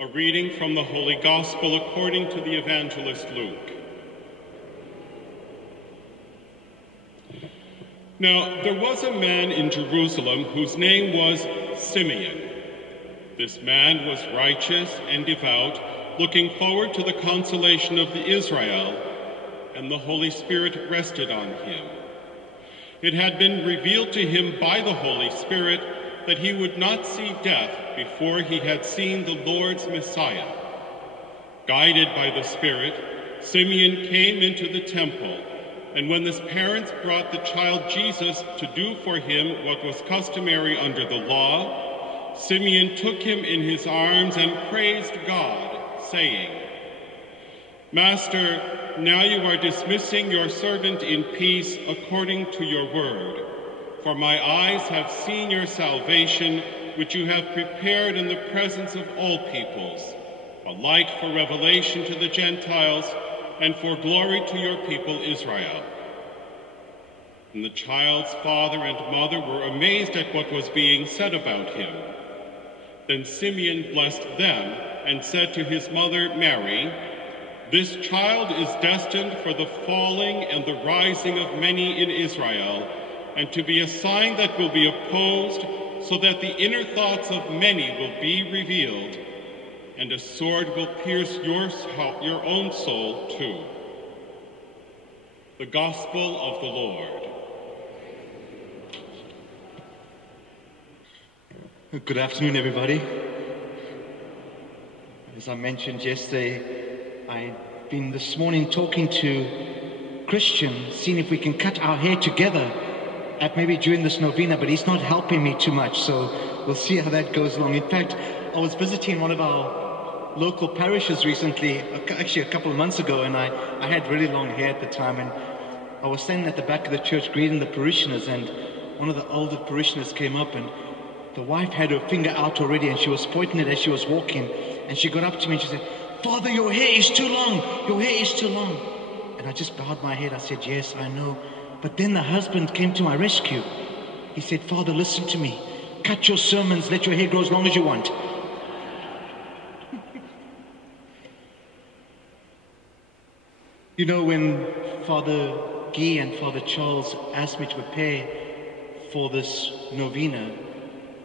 A reading from the Holy Gospel according to the evangelist Luke. Now, there was a man in Jerusalem whose name was Simeon. This man was righteous and devout, looking forward to the consolation of the Israel, and the Holy Spirit rested on him. It had been revealed to him by the Holy Spirit that he would not see death before he had seen the Lord's Messiah. Guided by the Spirit, Simeon came into the temple, and when his parents brought the child Jesus to do for him what was customary under the law, Simeon took him in his arms and praised God, saying, "Master, now you are dismissing your servant in peace according to your word. For my eyes have seen your salvation, which you have prepared in the presence of all peoples, a light for revelation to the Gentiles and for glory to your people Israel." And the child's father and mother were amazed at what was being said about him. Then Simeon blessed them and said to his mother Mary, "This child is destined for the falling and the rising of many in Israel, and to be a sign that will be opposed, so that the inner thoughts of many will be revealed, and a sword will pierce your own soul too." The Gospel of the Lord. Good afternoon, everybody. As I mentioned yesterday, I've been this morning talking to Christian, seeing if we can cut our hair together at maybe during this novena, but he's not helping me too much, so we'll see how that goes along. In fact, I was visiting one of our local parishes recently, actually a couple of months ago, and I had really long hair at the time, and I was standing at the back of the church greeting the parishioners, and one of the older parishioners came up, and the wife had her finger out already, and she was pointing it as she was walking, and she got up to me and she said, "Father, your hair is too long, your hair is too long." And I just bowed my head. I said, "Yes, I know." But then the husband came to my rescue. He said, "Father, listen to me. Cut your sermons, let your hair grow as long as you want." You know, when Father Guy and Father Charles asked me to prepare for this novena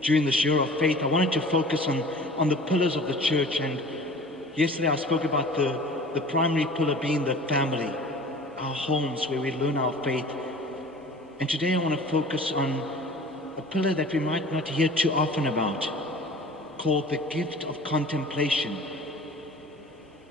during this year of faith, I wanted to focus on the pillars of the church. And yesterday I spoke about the primary pillar being the family, our homes where we learn our faith. And today I want to focus on a pillar that we might not hear too often about, called the gift of contemplation.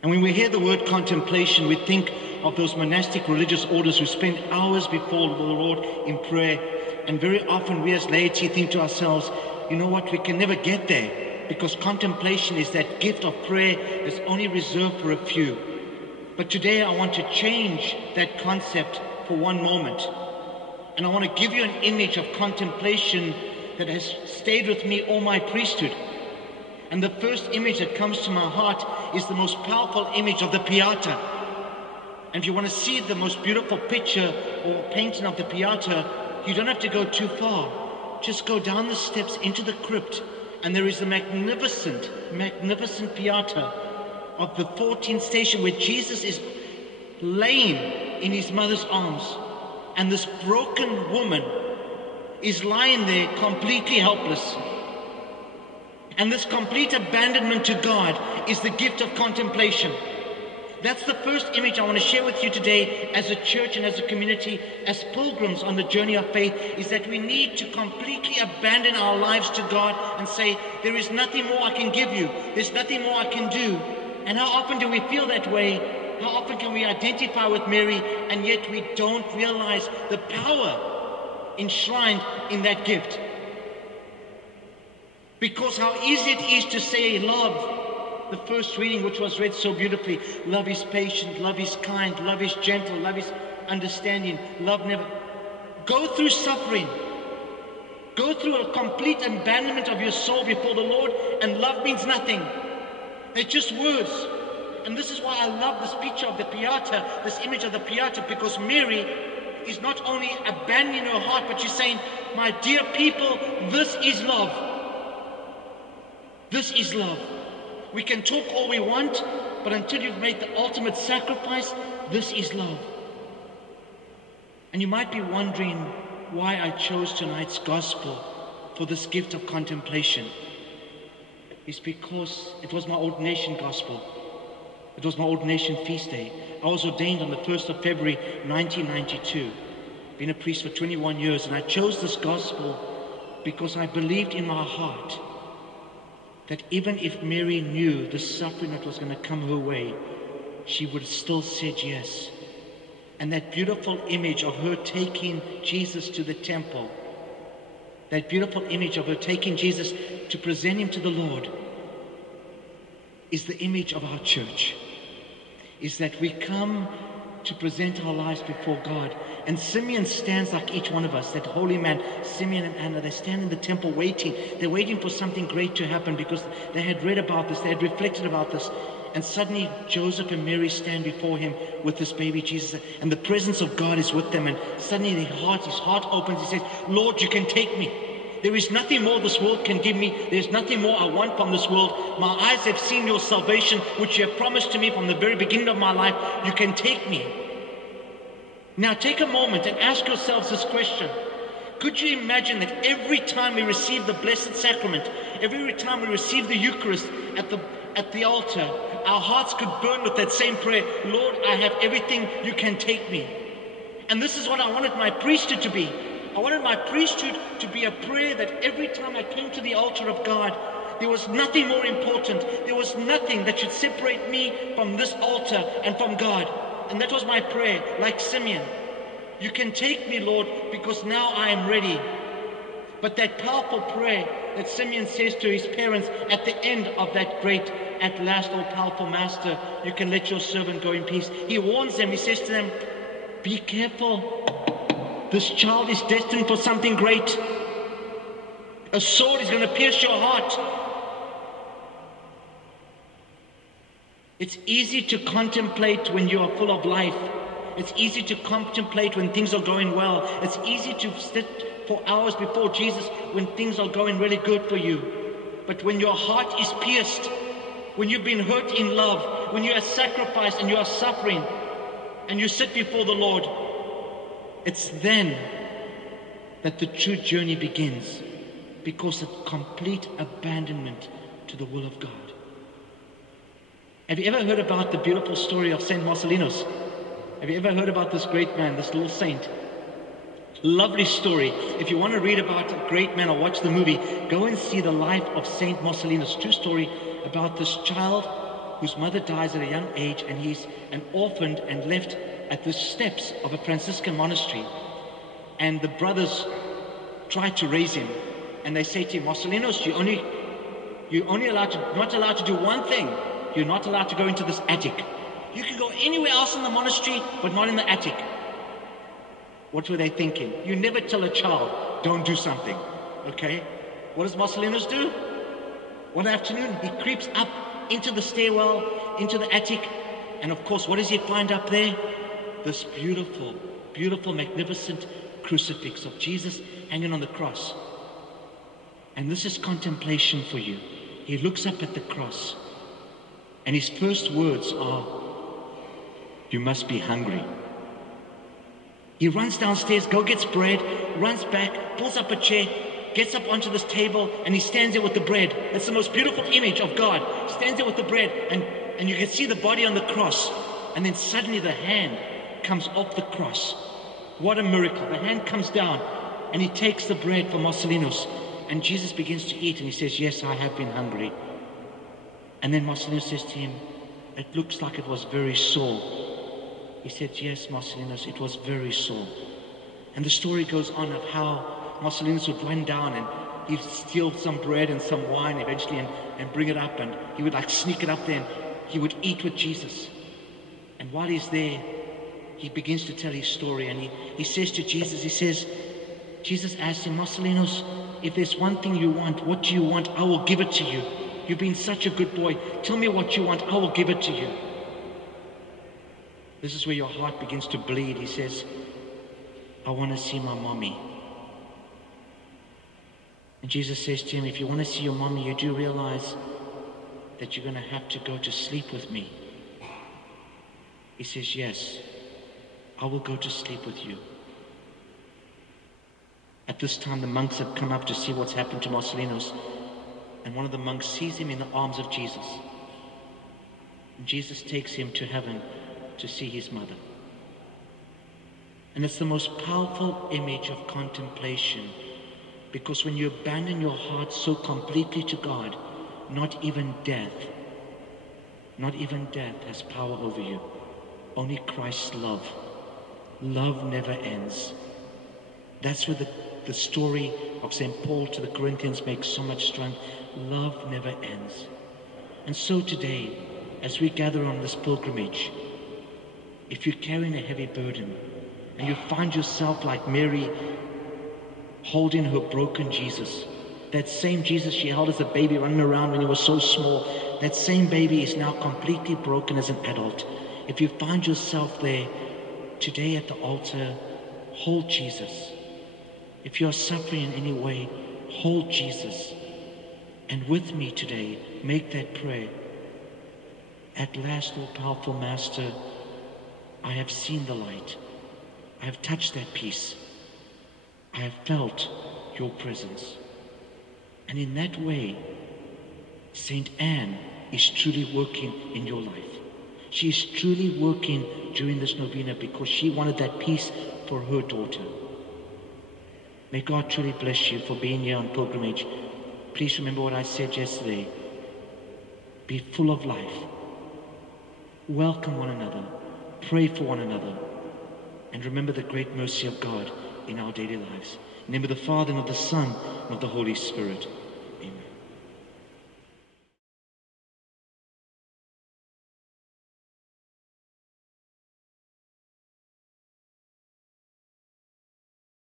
And when we hear the word contemplation, we think of those monastic religious orders who spend hours before the Lord in prayer. And very often we as laity think to ourselves, you know what, we can never get there, because contemplation is that gift of prayer that's only reserved for a few. But today I want to change that concept for one moment. And I want to give you an image of contemplation that has stayed with me all my priesthood. And the first image that comes to my heart is the most powerful image of the Pieta. And if you want to see the most beautiful picture or painting of the Pieta, you don't have to go too far. Just go down the steps into the crypt, and there is the magnificent, magnificent Pieta of the 14th station where Jesus is laying in his mother's arms, and this broken woman is lying there completely helpless. And this complete abandonment to God is the gift of contemplation. That's the first image I want to share with you today as a church and as a community, as pilgrims on the journey of faith, is that we need to completely abandon our lives to God and say, there is nothing more I can give you. There's nothing more I can do. And how often do we feel that way? How often can we identify with Mary, and yet we don't realize the power enshrined in that gift? Because how easy it is to say love. The first reading, which was read so beautifully, love is patient, love is kind, love is gentle, love is understanding, love never. Go through suffering. Go through a complete abandonment of your soul before the Lord, and love means nothing. They're just words. And this is why I love this picture of the Pieta, this image of the Pieta, because Mary is not only abandoning her heart, but she's saying, my dear people, this is love. This is love. We can talk all we want, but until you've made the ultimate sacrifice, this is love. And you might be wondering why I chose tonight's gospel for this gift of contemplation. It's because it was my ordination gospel. It was my ordination feast day. I was ordained on the 1st of February 1992. Been a priest for 21 years, and I chose this gospel because I believed in my heart that even if Mary knew the suffering that was going to come her way, she would have still said yes. And that beautiful image of her taking Jesus to the temple, that beautiful image of her taking Jesus to present him to the Lord, is the image of our church. Is that we come to present our lives before God. And Simeon stands like each one of us, that holy man, Simeon and Anna, they stand in the temple waiting. They're waiting for something great to happen because they had read about this, they had reflected about this. And suddenly Joseph and Mary stand before him with this baby Jesus, and the presence of God is with them. And suddenly his heart opens. He says, Lord, you can take me. There is nothing more this world can give me. There's nothing more I want from this world. My eyes have seen your salvation, which you have promised to me from the very beginning of my life. You can take me. Now take a moment and ask yourselves this question. Could you imagine that every time we receive the Blessed Sacrament, every time we receive the Eucharist at the altar, our hearts could burn with that same prayer, Lord, I have everything, you can take me. And this is what I wanted my priesthood to be. I wanted my priesthood to be a prayer that every time I came to the altar of God, there was nothing more important. There was nothing that should separate me from this altar and from God. And that was my prayer, like Simeon. You can take me, Lord, because now I am ready. But that powerful prayer that Simeon says to his parents at the end of that great, at last, all powerful Master, you can let your servant go in peace. He warns them, he says to them, be careful. This child is destined for something great. A sword is going to pierce your heart. It's easy to contemplate when you are full of life. It's easy to contemplate when things are going well. It's easy to sit for hours before Jesus when things are going really good for you. But when your heart is pierced, when you've been hurt in love, when you are sacrificed and you are suffering, and you sit before the Lord, it's then that the true journey begins, because of complete abandonment to the will of God. Have you ever heard about the beautiful story of Saint Marcellinus? Have you ever heard about this great man, this little saint? Lovely story. If you want to read about a great man or watch the movie, go and see the life of Saint Marcellinus. True story about this child whose mother dies at a young age, and he's an orphaned and left at the steps of a Franciscan monastery. And the brothers try to raise him, and they say to him, Marcellinus, you're only not allowed to do one thing. You're not allowed to go into this attic. You can go anywhere else in the monastery, but not in the attic. What were they thinking? You never tell a child, don't do something, okay? What does Marcellinus do? One afternoon, he creeps up into the stairwell, into the attic, and of course, what does he find up there? This beautiful, beautiful, magnificent crucifix of Jesus hanging on the cross. And this is contemplation for you. He looks up at the cross, and his first words are, you must be hungry. He runs downstairs, gets bread, runs back, pulls up a chair, gets up onto this table, and he stands there with the bread. That's the most beautiful image of God. He stands there with the bread, and you can see the body on the cross. And then suddenly the hand comes off the cross. What a miracle. The hand comes down, and he takes the bread for Marcellinus, and Jesus begins to eat, and he says, yes, I have been hungry. And then Marcellinus says to him, it looks like it was very sore. He said, yes, Marcellinus, it was very sore. And the story goes on of how Marcellinus would run down and he'd steal some bread and some wine eventually and bring it up, and he would like sneak it up there, and he would eat with Jesus. And while he's there, he begins to tell his story, and he says to Jesus, Jesus asked him, Marcellinus, if there's one thing you want, what do you want? I will give it to you. You've been such a good boy. Tell me what you want. I will give it to you. This is where your heart begins to bleed. He says, I want to see my mommy. And Jesus says to him, if you want to see your mommy, you do realize that you're going to have to go to sleep with me? He says, yes, I will go to sleep with you. At this time, the monks have come up to see what's happened to Marcellinus, and one of the monks sees him in the arms of Jesus. And Jesus takes him to heaven to see his mother. And it's the most powerful image of contemplation, because when you abandon your heart so completely to God, not even death has power over you. Only Christ's love. Love never ends. That's where the story of St. Paul to the Corinthians makes so much strength. Love never ends. And so today, as we gather on this pilgrimage, if you're carrying a heavy burden and you find yourself like Mary holding her broken Jesus, that same Jesus she held as a baby running around when he was so small, that same baby is now completely broken as an adult. If you find yourself there today at the altar, hold Jesus. If you're suffering in any way, hold Jesus. And with me today, make that prayer. At last, O powerful Master, I have seen the light. I have touched that peace. I have felt your presence. And in that way, Saint Anne is truly working in your life. She is truly working during this novena because she wanted that peace for her daughter. May God truly bless you for being here on pilgrimage. Please remember what I said yesterday. Be full of life. Welcome one another. Pray for one another. And remember the great mercy of God in our daily lives. In the name of the Father, and of the Son, and of the Holy Spirit.